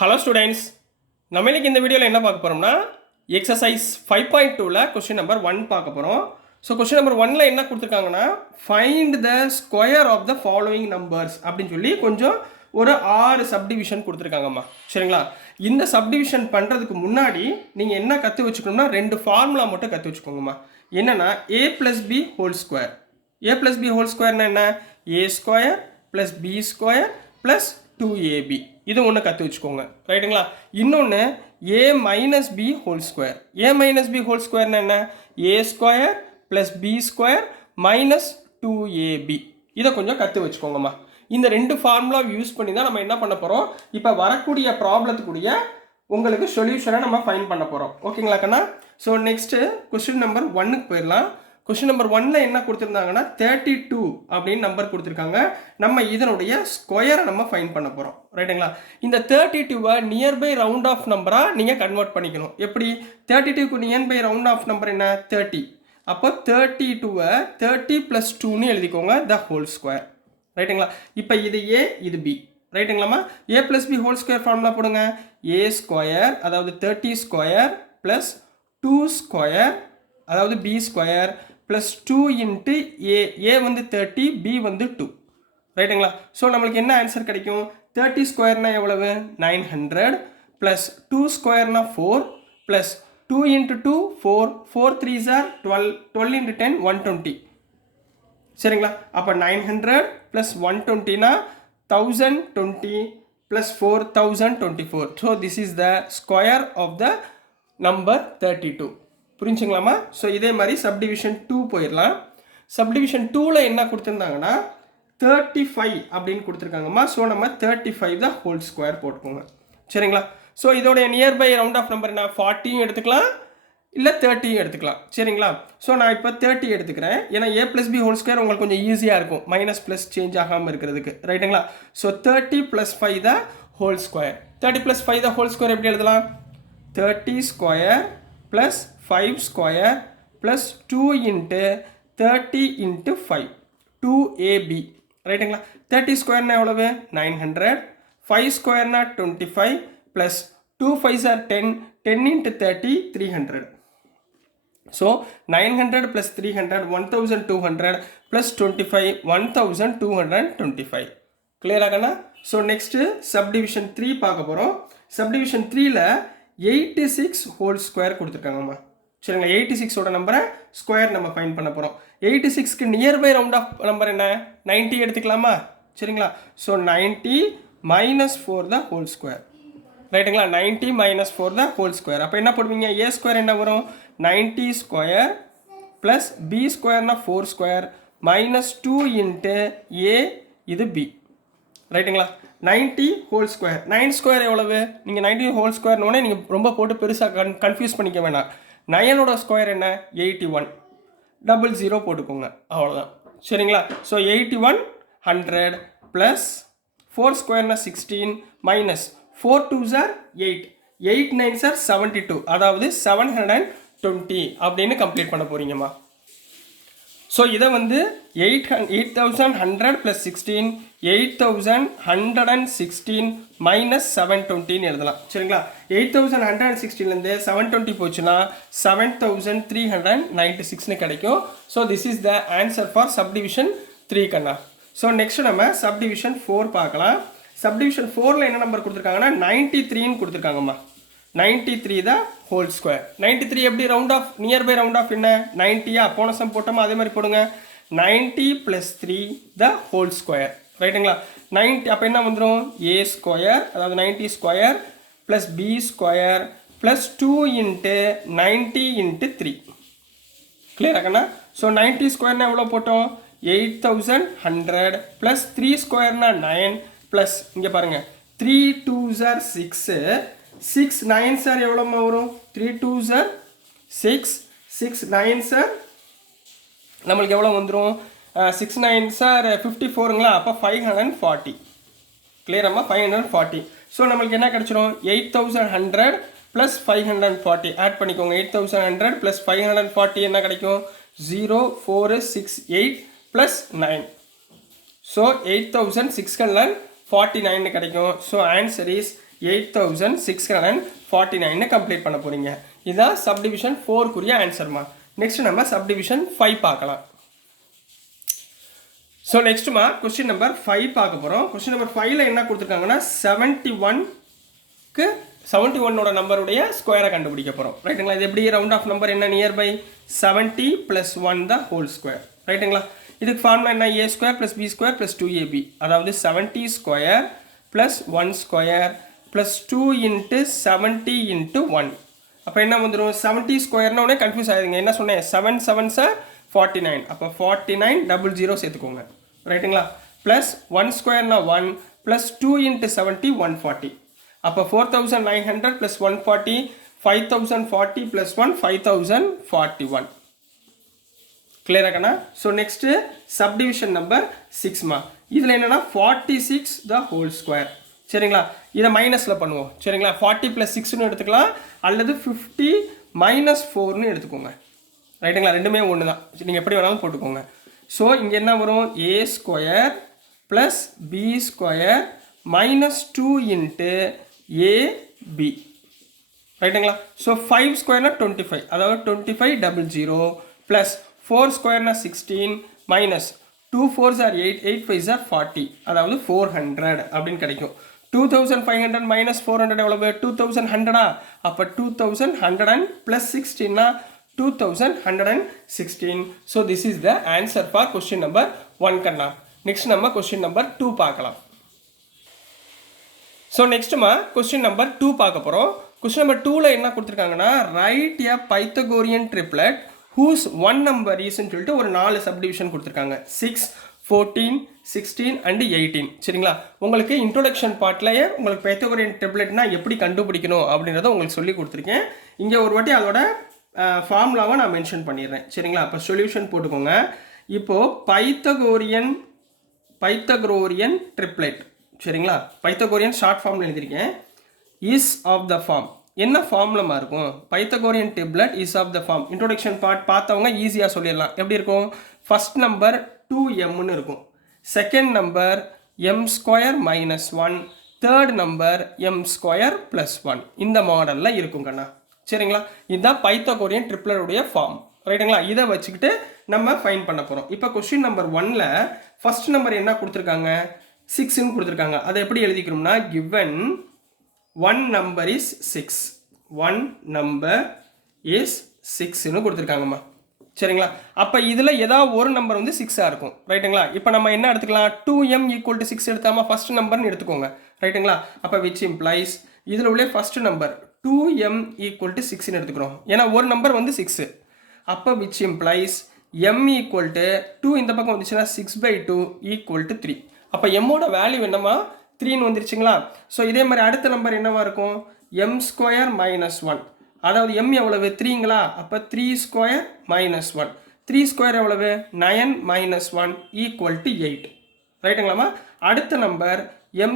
Hello students, நம்ம இன்னைக்கு இந்த வீடியோவில் என்ன பார்க்க போகிறோம்னா எக்ஸசைஸ் 5.2ல் கொஸ்டின் நம்பர் 1 பார்க்க போகிறோம். ஸோ கொஸ்டின் நம்பர் 1ல் என்ன கொடுத்துருக்காங்கன்னா find the square of the following numbers அப்படின்னு சொல்லி கொஞ்சம் ஒரு 6 சப்டிவிஷன் கொடுத்துருக்காங்கம்மா. சரிங்களா? இந்த சப்டிவிஷன் பண்ணுறதுக்கு முன்னாடி நீங்கள் என்ன கற்று வச்சுக்கணும்னா 2 ஃபார்முலா மட்டும் கற்று வச்சுக்கோங்கம்மா. என்னென்னா a + b whole square. a + b ஹோல் ஸ்கொயர்னா என்ன? a square plus b square plus 2ab. இது ஒன்று கற்று வச்சுக்கோங்க. ரைட்டுங்களா? இன்னொன்று a - b whole square. a - b ஹோல் ஸ்கொயர்னா என்ன? a square plus b square minus 2ab. இதை கொஞ்சம் கற்று வச்சுக்கோங்கம்மா. இந்த 2 ஃபார்முலா யூஸ் பண்ணி தான் நம்ம என்ன பண்ண போகிறோம், இப்போ வரக்கூடிய ப்ராப்ளத்துக்குரிய உங்களுக்கு சொல்யூஷனை நம்ம ஃபைண்ட் பண்ண போகிறோம். ஓகேங்களா கண்ணா? ஸோ நெக்ஸ்ட்டு கொஸ்டின் நம்பர் 1க்கு போயிடலாம். கொஸ்டின் நம்பர் 1ல் என்ன கொடுத்துருந்தாங்கன்னா 32 அப்படின்னு நம்பர் கொடுத்துருக்காங்க. நம்ம இதனுடைய ஸ்கொயரை நம்ம ஃபைண்ட் பண்ண போகிறோம். ரைட்டுங்களா? இந்த 32வை நியர்பை ரவுண்ட் ஆஃப் நம்பராக நீங்கள் கன்வெர்ட் பண்ணிக்கணும். எப்படி? 32க்கு நியர்பை ரவுண்ட் ஆஃப் நம்பர் என்ன? 30. அப்போ 32வை 30 + 2ன்னு எழுதிக்கோங்க, த ஹோல் ஸ்கொயர். ரைட்டுங்களா? இப்போ இது a, இது b. ரைட்டுங்களாம்மா? a + b whole square formula போடுங்க. a ஸ்கொயர் அதாவது 30 ஸ்கொயர் ப்ளஸ் 2 ஸ்கொயர் அதாவது b square plus 2 into a வந்து 30, b வந்து 2. ரைட்டுங்களா? ஸோ நம்மளுக்கு என்ன ஆன்சர் கிடைக்கும்? 30 ஸ்கொயர்னா எவ்வளவு? 900 ப்ளஸ் 2 ஸ்கொயர்னா 4 plus 2 into 2 4, 4 3s are 12, 12 into 10 120. சரிங்களா? அப்போ 900 ப்ளஸ் 120னா 1020 plus 4 1024. So this is the square of the number 32. புரிஞ்சுங்களாமா? ஸோ இதே மாதிரி சப்டிவிஷன் 2 போயிடலாம். சப்டிவிஷன் 2ல் என்ன கொடுத்துருந்தாங்கன்னா 35 அப்படின்னு கொடுத்துருக்காங்கம்மா. ஸோ நம்ம 35 த ஹோல் ஸ்கொயர் போட்டுக்கோங்க. சரிங்களா? ஸோ இதோடைய நியர்பை ரவுண்ட் ஆஃப் நம்பர் என்ன? 40யும் எடுத்துக்கலாம், இல்லை 30யும் எடுத்துக்கலாம். சரிங்களா? ஸோ நான் இப்போ 30 எடுத்துக்கிறேன். ஏன்னா a + b ஹோல் ஸ்கொயர் உங்களுக்கு கொஞ்சம் ஈஸியாக இருக்கும், மைனஸ் ப்ளஸ் சேஞ்ச் ஆகாமல் இருக்கிறதுக்கு. ரைட்டுங்களா? So 30 + 5 the whole square. 30 + 5 the whole square எப்படி எழுதலாம்? 30 square plus 5 square plus 2 into 30 into 5 2ab. ரைட்டுங்களா? 30 ஸ்கொயர்னா எவ்வளவு? 900. 5 ஸ்கொயர்னா 25 plus 2 5s are 10, 10 into 30 300. So 900 plus 300 1200 plus 25 1225. கிளியராகண்ணா? ஸோ நெக்ஸ்ட்டு சப்டிவிஷன் 3 பார்க்க போகிறோம். சப்டிவிஷன் 3ல் 86 ஹோல் ஸ்கொயர் கொடுத்துருக்காங்கம்மா. சரிங்களா? 86ஓட நம்பரை ஸ்கொயர் நம்ம ஃபைண்ட் பண்ண போகிறோம். 86க்கு நியர்பை ரவுண்ட் ஆஃப் நம்பர் என்ன? 90 எடுத்துக்கலாமா? சரிங்களா? ஸோ 90 - 4 த ஹோல் ஸ்கொயர். ரைட்டுங்களா? 90 - 4 த ஹோல் ஸ்கொயர். அப்போ என்ன போடுவீங்க? a ஸ்கொயர் என்ன வரும்? 90 square plus b ஸ்கொயர்னா 4 square minus 2 into a, இது b. ரைட்டுங்களா? 90 ஹோல் ஸ்கொயர். 9 ஸ்கொயர் எவ்வளவு? நீங்கள் 90 ஹோல் ஸ்கொயர்னோடனே நீங்கள் ரொம்ப போட்டு பெருசாக கன்ஃபியூஸ் பண்ணிக்க வேணாம். 9ஓட ஸ்கொயர் என்ன? 81. 00 போட்டுக்கோங்க, அவ்வளோதான். சரிங்களா? So 81 100 plus 4 ஸ்கொயர்னா 16 minus 4 2s are 8, 8 9s are 72, அதாவது 720 அப்படின்னு கம்ப்ளீட் பண்ண போகிறீங்கம்மா. ஸோ இதை வந்து 8100 ப்ளஸ் 16 8116 மைனஸ் 720ன்னு எழுதலாம். சரிங்களா? 8116லேருந்து 720 போச்சுன்னா 7396ன்னு கிடைக்கும். So this is the answer for subdivision 3 கண்ணா. ஸோ நெக்ஸ்ட் நம்ம சப்டிவிஷன் 4 பார்க்கலாம். சப்டிவிஷன் 4ல் என்ன நம்பர் கொடுத்துருக்காங்கன்னா 93ன்னு கொடுத்துருக்காங்கம்மா. 93 த ஹோல் ஸ்கொயர். 93 எப்படி round off? Nearby round off என்ன? 90யா? போன சம் போட்டோமா, அதே மாதிரி போடுங்க. 90 + 3 த ஹோல் ஸ்கொயர். ரைட்டுங்களா? 90 அப்போ என்ன வந்துடும்? a ஸ்கொயர் அதாவது 90 square plus b square plus 2 into 90 into 3. கிளியராகண்ணா? ஸோ 90 ஸ்கொயர்னா எவ்வளோ போட்டோம்? 8100 ப்ளஸ் 3 ஸ்கொயர்னா 9 ப்ளஸ் இங்கே பாருங்கள் 3 2s are 6, 6 9s are எவ்வளோமா வரும்? 3 2s are 6, 6 9s are நம்மளுக்கு எவ்வளோ வந்துடும்? 6 9s are 54ங்களா? அப்போ 540. கிளியராம்மா? 540. ஸோ நம்மளுக்கு என்ன கிடச்சிரும்? 8100 ப்ளஸ் 540 ஆட் பண்ணிக்கோங்க. 8100 ப்ளஸ் 540 என்ன கிடைக்கும்? 0468 ப்ளஸ் 9. ஸோ 8649 கிடைக்கும். ஸோ ஆன்சர் இஸ் 8649 கம்ப்ளீட் பண்ண போகிறீங்க. இதுதான் சப்டிவிஷன் 4க்குரிய ஆன்சர்மா. நெக்ஸ்ட் நம்ம சப்டிவிஷன் 5 பார்க்கலாம். ஸோ நெக்ஸ்ட்டுமா கொஸ்டின் நம்பர் 5 பார்க்க போகிறோம். கொஸ்டின் நம்பர் 5ல் என்ன கொடுத்துருக்காங்கன்னா 71ஓட நம்பருடைய ஸ்கொயரை கண்டுபிடிக்க போகிறோம். ரைட்டுங்களா? இது எப்படி ரவுண்ட் ஆஃப் நம்பர் என்ன நியர்பை 70 + 1 த ஹோல் ஸ்கொயர். ரைட்டுங்களா? இதுக்கு ஃபார்முலா என்ன a² + b² + 2ab, அதாவது 70 ஸ்கொயர் + 1 ஸ்கொயர் + 2 × 70 × 1. அப்போ என்ன வந்துடும் 70 ஸ்கொயர்னா உடனே கன்ஃபியூஸ் ஆகிடுங்க. என்ன சொன்னேன் 7 7s 49, அப்போ 49 சேர்த்துக்கோங்க. ரைட்டுங்களா? ப்ளஸ் 1 ஸ்கொயர்னா 1 + 2 × 70 140, அப்போ 4900 + 140 5040 + 1 5041. கிளியரா கண்ணா? ஸோ நெக்ஸ்ட்டு சப்டிவிஷன் நம்பர் 6மா. இதில் என்னென்னா 46 த ஹோல் ஸ்கொயர். சரிங்களா? இதை மைனஸில் பண்ணுவோம். சரிங்களா? 40 + 6ன்னு எடுத்துக்கலாம், அல்லது 50 - 4ன்னு எடுத்துக்கோங்க. ரைட்டுங்களா? ரெண்டுமே ஒன்று தான், நீங்கள் எப்படி வேணாலும் போட்டுக்கோங்க. ஸோ இங்கே என்ன வரும் a² + b² -2 × ab. ரைட்டுங்களா? ஸோ 5 ஸ்கொயர்னா 25, அதாவது 2500 plus 4 ஸ்கொயர்னா 16 minus 2 4s are 8 8 5s are 40, அதாவது 400 அப்படின்னு கிடைக்கும். 2500 - 400 எவ்வளவு 2100. அப்போ 2100 + 16 2116. So this is the answer for question number 1 கண்ணா. நெக்ஸ்ட் நம்ம கொஸ்டின் நம்பர் 2 பார்க்கலாம். ஸோ நெக்ஸ்ட்டுமா கொஸ்டின் நம்பர் 2 பார்க்க போகிறோம். கொஸ்டின் நம்பர் 2ல் என்ன கொடுத்துருக்காங்கன்னா right a Pythagorean triplet whose 1 number ஈஸ்ன்னு சொல்லிட்டு ஒரு 4 சப்டிவிஷன் கொடுத்துருக்காங்க. 6 14 16 and 18. சரிங்களா? உங்களுக்கு இன்ட்ரோடக்ஷன் பார்ட்லேயே உங்களுக்கு பைத்தகோரியன் ட்ரிப்ளட்னா எப்படி கண்டுபிடிக்கணும் அப்படின்றத உங்களுக்கு சொல்லி கொடுத்துருக்கேன். இங்கே ஒரு வாட்டி அதோட ஃபார்முலாவை நான் மென்ஷன் பண்ணிடுறேன். சரிங்களா? அப்போ சொல்யூஷன் போட்டுக்கோங்க. இப்போது பைத்தகோரியன் ட்ரிப்ளட். சரிங்களா? பைத்தகோரியன் ஷார்ட் ஃபார்மில் எழுதியிருக்கேன். இஸ் ஆஃப் த ஃபார்ம் என்ன ஃபார்முலமா இருக்கும்? Pythagorean triplet is of the form. Introduction part பார்த்தவங்க ஈஸியாக சொல்லிடலாம். எப்படி இருக்கும்? ஃபர்ஸ்ட் நம்பர் 2mன்னு இருக்கும், second number m² - 1, third number m² + 1. இந்த மாடலில் இருக்கும் கண்ணா. சரிங்களா? இதுதான் பைத்தகோரியன் ட்ரிப்ளட்டுடைய ஃபார்ம். ரைட்டுங்களா? இதை வச்சுக்கிட்டு நம்ம ஃபைன் பண்ண போகிறோம். இப்போ கொஸ்டின் நம்பர் 1ல் ஃபர்ஸ்ட் நம்பர் என்ன கொடுத்துருக்காங்க 6ன்னு கொடுத்துருக்காங்க. அதை எப்படி எழுதிக்கணும்னா given 1 number is 6, 1 number is 6ன்னு கொடுத்துருக்காங்கம்மா. சரிங்களா? அப்போ இதில் ஏதாவது ஒரு நம்பர் வந்து 6ஆக இருக்கும். ரைட்டுங்களா? இப்போ நம்ம என்ன எடுத்துக்கலாம் 2m = 6 எடுத்தாமல் ஃபர்ஸ்ட் நம்பர்னு எடுத்துக்கோங்க. ரைட்டுங்களா? அப்போ விச் இம்ப்ளைஸ் இதில் உள்ள ஃபர்ஸ்ட் நம்பர் 2m = 6ன்னு எடுத்துக்கிறோம். ஏன்னா ஒரு நம்பர் வந்து 6. அப்போ விச் இம்ப்ளைஸ் m = 2 இந்த பக்கம் வந்துச்சுன்னா 6/2 = 3. அப்போ எம்மோட வேல்யூ என்னமா 3ன்னு வந்துருச்சுங்களா? ஸோ இதே மாதிரி அடுத்த நம்பர் என்னவா இருக்கும் m² - 1, அதாவது m எவ்வளவு 3ங்களா? அப்போ 3² - 1, 3² எவ்வளவு 9 - 1 = 8. ரைட்டுங்களாமா? அடுத்த நம்பர் m²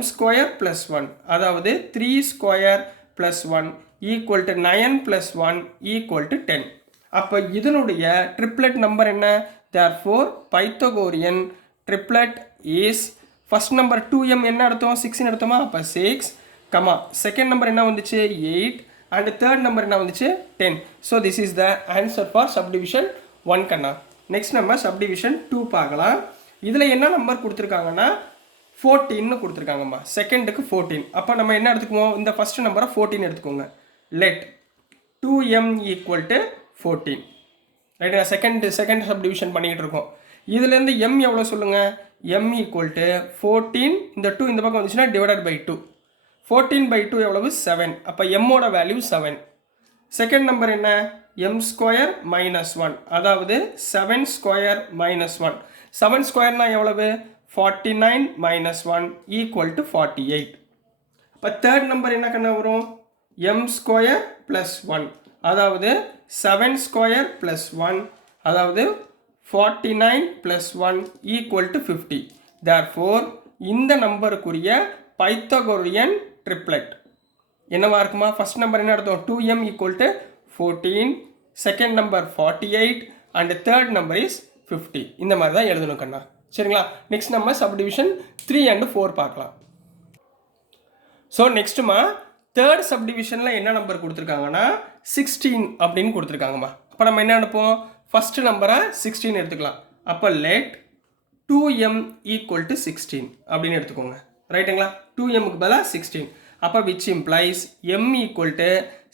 + 1, அதாவது 3² + 1 = 9 + 1 = 10. அப்போ இதனுடைய ட்ரிப்ளட் நம்பர் என்ன? therefore Pythagorean triplet is first number 2m என்ன எடுத்தோம் 6ன்னு எடுத்தோமா? அப்போ 6, செகண்ட் நம்பர் என்ன வந்துச்சு 8, அண்ட் தேர்ட் நம்பர் என்ன வந்துச்சு 10. So this is the answer for subdivision 1 கண்ணா. நெக்ஸ்ட் நம்ம சப்டிவிஷன் 2 பார்க்கலாம். இதில் என்ன நம்பர் கொடுத்துருக்காங்கன்னா 14ன்னு கொடுத்துருக்காங்கம்மா. செகண்டுக்கு 14. அப்போ நம்ம என்ன எடுத்துக்குவோம் இந்த ஃபர்ஸ்ட் நம்பரை 14 எடுத்துக்கோங்க. Let 2m = 14. ரைட்டா? செகண்ட் சப்டிவிஷன் பண்ணிக்கிட்டு இருக்கோம். இதுலேருந்து m எவ்வளோ சொல்லுங்கள்? m = 14, இந்த 2 இந்த பக்கம் வந்துச்சுன்னா /2. 14/2 எவ்வளவு 7. அப்போ mோட வேல்யூ 7. செகண்ட் நம்பர் என்ன m² - 1, அதாவது 7² - 1. 7² எவ்வளவு 49 - 1 = 48. அப்போ தேர்ட் நம்பர் என்ன கண்ணா வரும் m² + 1, அதாவது 7² + 1, அதாவது 49 + 1 = 50. therefore இந்த நம்பருக்குரிய பைத்தகோரியன் ட்ரிப்ளட் என்னவா இருக்குமா? ஃபர்ஸ்ட் நம்பர் என்ன எடுத்தோம் 2m = 14, second number 48, and third number is 50. இந்த மாதிரி தான் எழுதணும் கண்ணா. சரிங்களா? நெக்ஸ்ட் நம்ம சப்டிவிஷன் 3 and 4 பார்க்கலாம். ஸோ நெக்ஸ்ட்டுமா தேர்ட் சப்டிவிஷனில் என்ன நம்பர் கொடுத்துருக்காங்கன்னா 16 அப்படின்னு கொடுத்துருக்காங்கம்மா. அப்போ நம்ம என்ன அனுப்போம், ஃபஸ்ட்டு நம்பரை 16 எடுத்துக்கலாம். அப்போ let 2m ஈக்குவல் டு 16 அப்படின்னு எடுத்துக்கோங்க. ரைட்டுங்களா? 2mக்கு பதிலாக 16. அப்போ which implies m equal to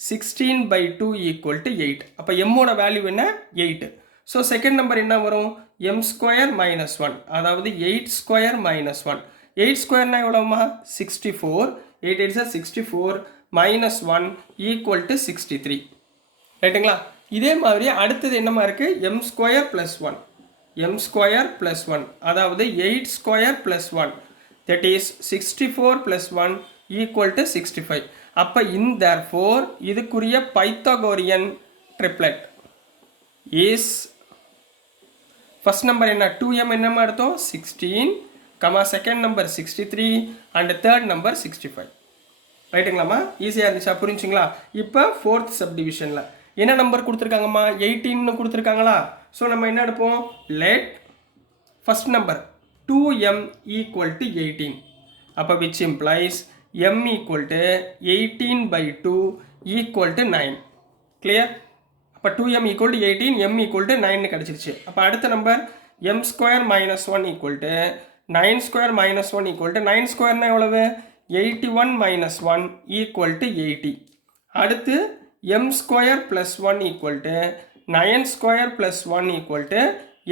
16/2 equal to 8. அப்போ எம்மோட வேல்யூ என்ன, 8. ஸோ செகண்ட் நம்பர் என்ன வரும், m ஸ்கொயர் மைனஸ் 1, அதாவது 8 square minus 1. 8 ஸ்கொயர்னா எவ்வளோமா, 64. 8 8 64 minus 1 equal to 63. ரைட்டுங்களா? இதே மாதிரி அடுத்தது என்னமா இருக்குது, m square plus 1. m square plus 1, அதாவது 8 square plus 1, that is 64 plus 1 equal to 65. அப்போ therefore இதுக்குரிய பைத்தாகோரியன் ட்ரிப்ளெட் இஸ் ஃபர்ஸ்ட் நம்பர் என்ன, 2m என்னமா எடுத்தோம், 16, second number 63 and third number 65. ரைட்டுங்களாம்மா? ஈஸியாக இருந்துச்சா, புரிஞ்சுங்களா? இப்போ ஃபோர்த் சப்டிவிஷனில் என்ன நம்பர் கொடுத்துருக்காங்கம்மா, 18ன்னு கொடுத்துருக்காங்களா? ஸோ நம்ம என்ன எடுப்போம், let first number 2m equal to 18. அப்போ which implies m equal to 18/2 equal to 9. Clear? அப்போ 2m equal to 18, m equal to 9 கிடச்சிருச்சு. அப்போ அடுத்த number m square minus 1 equal to 9 square minus 1 equal to 9 ஸ்கொயர்னா எவ்வளவு, 81 minus 1 equal to 80. அடுத்து m square plus 1 equal to 9 square plus 1 equal to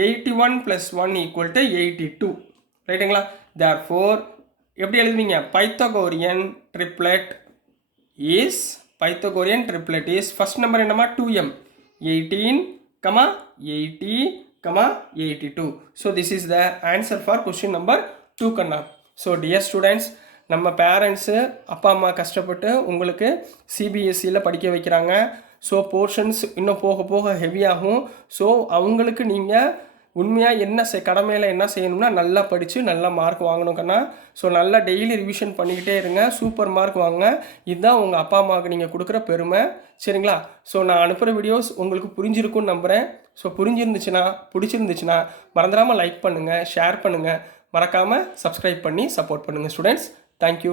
81 plus 1 equal to 82. ரைட்டுங்களா? therefore எப்படி எழுதுவீங்க, பைத்தாகோரியன் triplet is first number என்னமா, 2m 18, 80, 82. So this is the answer for question number 2 கண்ணா. So dear students, நம்ம parents அப்பா அம்மா கஷ்டப்பட்டு உங்களுக்கு சிபிஎஸ்சியில் படிக்க வைக்கிறாங்க. ஸோ போர்ஷன்ஸ் இன்னும் போக போக ஹெவியாகும். ஸோ அவங்களுக்கு நீங்கள் உண்மையாக என்ன கடமையில் என்ன செய்யணும்னா நல்லா படித்து நல்லா மார்க் வாங்கணும் கண்ணா. ஸோ நல்லா டெய்லி ரிவிஷன் பண்ணிக்கிட்டே இருங்க, சூப்பர் மார்க் வாங்க. இதுதான் உங்கள் அப்பா அம்மாவுக்கு நீங்கள் கொடுக்குற பெருமை. சரிங்களா? ஸோ நான் அனுப்புகிற வீடியோஸ் உங்களுக்கு புரிஞ்சிருக்குன்னு நம்புகிறேன். ஸோ புரிஞ்சிருந்துச்சுன்னா, பிடிச்சிருந்துச்சுன்னா மறந்துடாமல் லைக் பண்ணுங்கள், ஷேர் பண்ணுங்கள், மறக்காமல் சப்ஸ்கிரைப் பண்ணி சப்போர்ட் பண்ணுங்கள் ஸ்டூடெண்ட்ஸ். தேங்க்யூ.